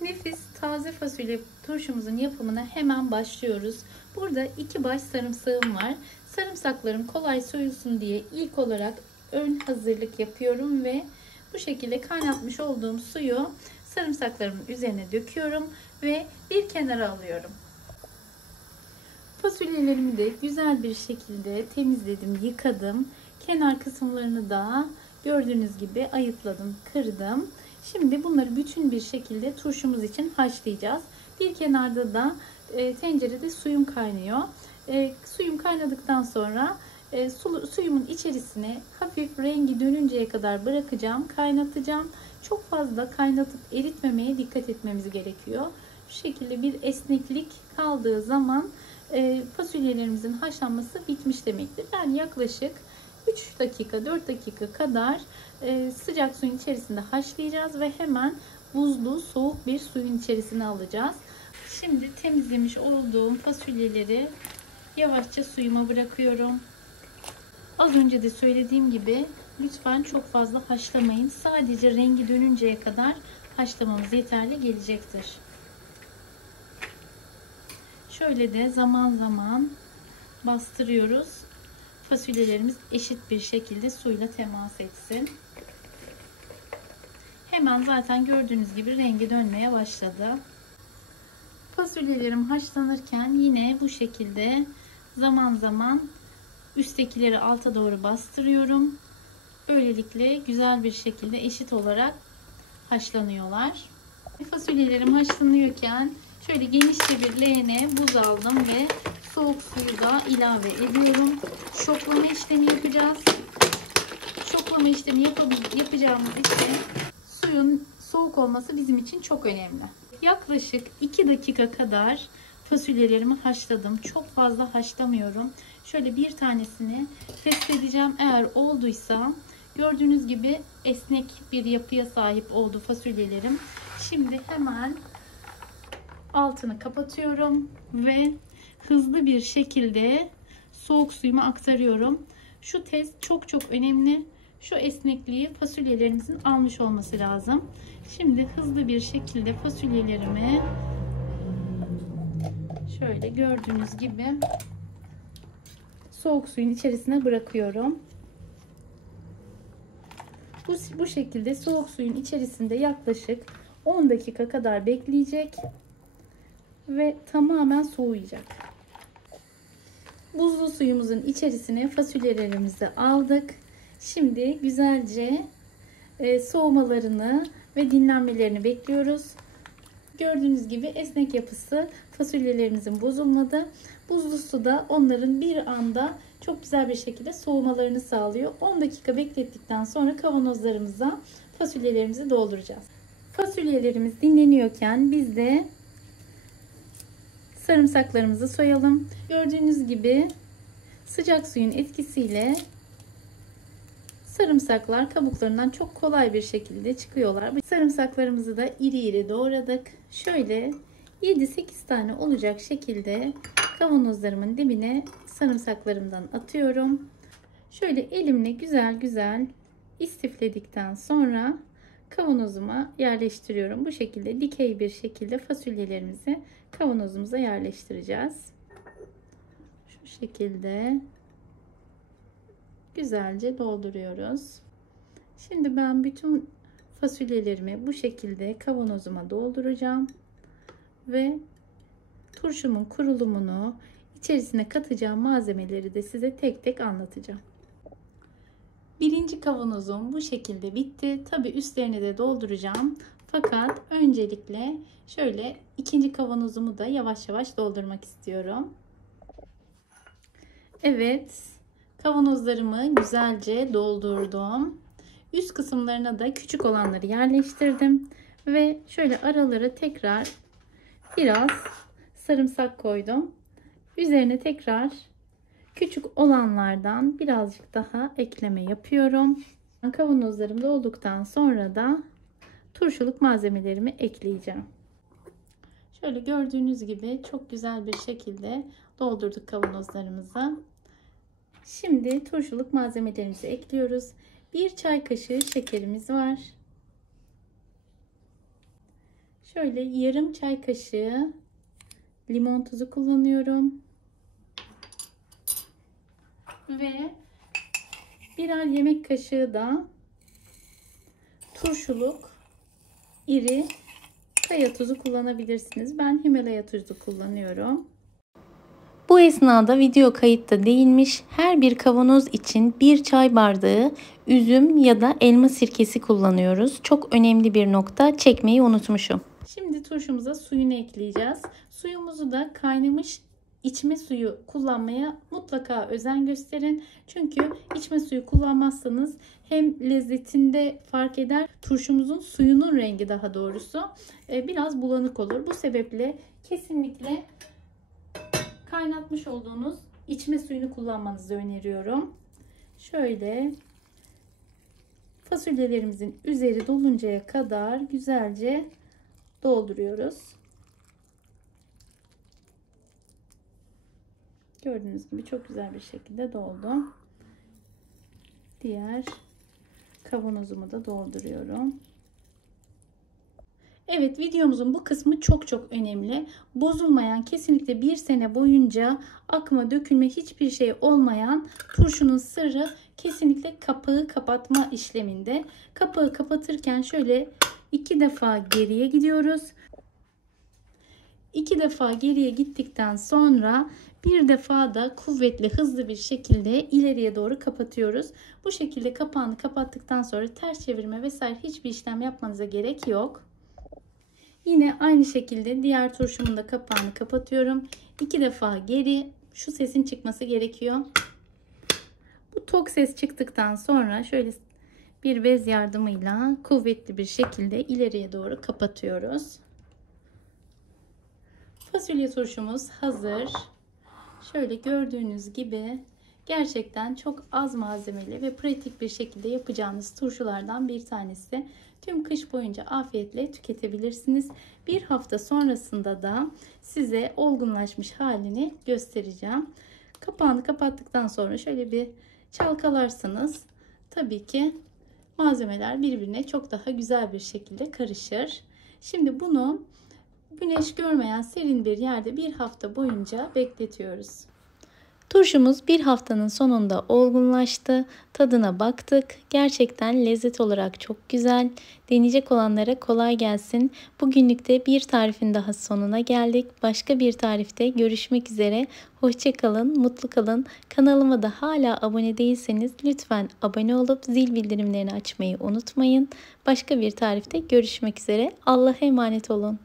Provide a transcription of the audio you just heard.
Nefis taze fasulye turşumuzun yapımına hemen başlıyoruz. Burada 2 baş sarımsağım var. Sarımsaklarım kolay soyulsun diye ilk olarak ön hazırlık yapıyorum ve bu şekilde kaynatmış olduğum suyu sarımsaklarımın üzerine döküyorum ve bir kenara alıyorum. Fasulyelerimi de güzel bir şekilde temizledim, yıkadım. Kenar kısımlarını da gördüğünüz gibi ayıkladım, kırdım. Şimdi bunları bütün bir şekilde turşumuz için haşlayacağız. Bir kenarda da tencerede suyum kaynıyor. Suyum kaynadıktan sonra suyumun içerisine hafif rengi dönünceye kadar bırakacağım, kaynatacağım. Çok fazla kaynatıp eritmemeye dikkat etmemiz gerekiyor. Şu şekilde bir esneklik kaldığı zaman fasulyelerimizin haşlanması bitmiş demektir. Yani yaklaşık 3 dakika 4 dakika kadar sıcak suyun içerisinde haşlayacağız ve hemen buzlu soğuk bir suyun içerisine alacağız. Şimdi temizlemiş olduğum fasulyeleri yavaşça suyuma bırakıyorum. Az önce de söylediğim gibi lütfen çok fazla haşlamayın. Sadece rengi dönünceye kadar haşlamamız yeterli gelecektir. Şöyle de zaman zaman bastırıyoruz. Fasulyelerimiz eşit bir şekilde suyla temas etsin. Hemen zaten gördüğünüz gibi rengi dönmeye başladı. Fasulyelerim haşlanırken yine bu şekilde zaman zaman üsttekileri alta doğru bastırıyorum. Böylelikle güzel bir şekilde eşit olarak haşlanıyorlar. Fasulyelerim haşlanıyorken şöyle genişçe bir leğene buz aldım ve soğuk suyu da ilave ediyorum. Şoklama işlemi yapacağız. Şoklama işlemi yapacağımız için suyun soğuk olması bizim için çok önemli. Yaklaşık 2 dakika kadar fasulyelerimi haşladım. Çok fazla haşlamıyorum. Şöyle bir tanesini test edeceğim. Eğer olduysa gördüğünüz gibi esnek bir yapıya sahip oldu fasulyelerim. Şimdi hemen altını kapatıyorum ve hızlı bir şekilde soğuk suyuma aktarıyorum. Şu test çok önemli. Şu esnekliği fasulyelerimizin almış olması lazım. Şimdi hızlı bir şekilde fasulyelerimi şöyle gördüğünüz gibi soğuk suyun içerisine bırakıyorum. Bu şekilde soğuk suyun içerisinde yaklaşık 10 dakika kadar bekleyecek ve tamamen soğuyacak. Buzlu suyumuzun içerisine fasulyelerimizi aldık. Şimdi güzelce soğumalarını ve dinlenmelerini bekliyoruz. Gördüğünüz gibi esnek yapısı fasulyelerimizin bozulmadı. Buzlu su da onların bir anda çok güzel bir şekilde soğumalarını sağlıyor. 10 dakika beklettikten sonra kavanozlarımıza fasulyelerimizi dolduracağız. Fasulyelerimiz dinleniyorken biz de sarımsaklarımızı soyalım. Gördüğünüz gibi sıcak suyun etkisiyle sarımsaklar kabuklarından çok kolay bir şekilde çıkıyorlar. Sarımsaklarımızı da iri iri doğradık. Şöyle 7-8 tane olacak şekilde kavanozlarımın dibine sarımsaklarımdan atıyorum. Şöyle elimle güzel istifledikten sonra kavanozuma yerleştiriyorum. Bu şekilde dikey bir şekilde fasulyelerimizi kavanozumuza yerleştireceğiz. Şu şekilde güzelce dolduruyoruz. Şimdi ben bütün fasulyelerimi bu şekilde kavanozuma dolduracağım ve turşumun kurulumunu, içerisine katacağım malzemeleri de size tek tek anlatacağım. Birinci kavanozum bu şekilde bitti. Tabi üstlerine de dolduracağım. Fakat öncelikle şöyle ikinci kavanozumu da yavaş yavaş doldurmak istiyorum. Evet, kavanozlarımı güzelce doldurdum. Üst kısımlarına da küçük olanları yerleştirdim ve şöyle aralara tekrar biraz sarımsak koydum. Üzerine tekrar küçük olanlardan birazcık daha ekleme yapıyorum. Kavanozlarım dolduktan sonra da turşuluk malzemelerimi ekleyeceğim. Şöyle gördüğünüz gibi çok güzel bir şekilde doldurduk kavanozlarımızı. Şimdi turşuluk malzemelerimizi ekliyoruz. 1 çay kaşığı şekerimiz var. Şöyle yarım çay kaşığı limon tuzu kullanıyorum. Ve birer yemek kaşığı da turşuluk iri kaya tuzu kullanabilirsiniz. Ben Himalaya tuzu kullanıyorum. Bu esnada video kayıtta değilmiş. Her bir kavanoz için 1 çay bardağı üzüm ya da elma sirkesi kullanıyoruz. Çok önemli bir nokta, çekmeyi unutmuşum. Şimdi turşumuza suyunu ekleyeceğiz. Suyumuzu da kaynamış içme suyu kullanmaya mutlaka özen gösterin. Çünkü içme suyu kullanmazsanız hem lezzetinde fark eder, turşumuzun suyunun rengi daha doğrusu biraz bulanık olur. Bu sebeple kesinlikle kaynatmış olduğunuz içme suyunu kullanmanızı öneriyorum. Şöyle fasulyelerimizin üzeri doluncaya kadar güzelce dolduruyoruz. Gördüğünüz gibi çok güzel bir şekilde doldu. Diğer kavanozumu da dolduruyorum. Evet, videomuzun bu kısmı çok önemli. Bozulmayan, kesinlikle bir sene boyunca akma dökülme hiçbir şey olmayan turşunun sırrı kesinlikle kapağı kapatma işleminde. Kapağı kapatırken şöyle 2 defa geriye gidiyoruz. 2 defa geriye gittikten sonra bir defa da kuvvetli, hızlı bir şekilde ileriye doğru kapatıyoruz. Bu şekilde kapağını kapattıktan sonra ters çevirme vesaire hiçbir işlem yapmanıza gerek yok. Yine aynı şekilde diğer turşumun da kapağını kapatıyorum. 2 defa geri, şu sesin çıkması gerekiyor. Bu tok ses çıktıktan sonra şöyle bir bez yardımıyla kuvvetli bir şekilde ileriye doğru kapatıyoruz. Fasulye turşumuz hazır. Şöyle gördüğünüz gibi gerçekten çok az malzemeli ve pratik bir şekilde yapacağınız turşulardan bir tanesi. Tüm kış boyunca afiyetle tüketebilirsiniz. Bir hafta sonrasında da size olgunlaşmış halini göstereceğim. Kapağını kapattıktan sonra şöyle bir çalkalarsanız tabii ki malzemeler birbirine çok daha güzel bir şekilde karışır. Şimdi bunu güneş görmeyen serin bir yerde bir hafta boyunca bekletiyoruz. Turşumuz bir haftanın sonunda olgunlaştı. Tadına baktık. Gerçekten lezzet olarak çok güzel. Deneyecek olanlara kolay gelsin. Bugünlük de bir tarifin daha sonuna geldik. Başka bir tarifte görüşmek üzere. Hoşça kalın, mutlu kalın. Kanalıma da hala abone değilseniz lütfen abone olup zil bildirimlerini açmayı unutmayın. Başka bir tarifte görüşmek üzere. Allah'a emanet olun.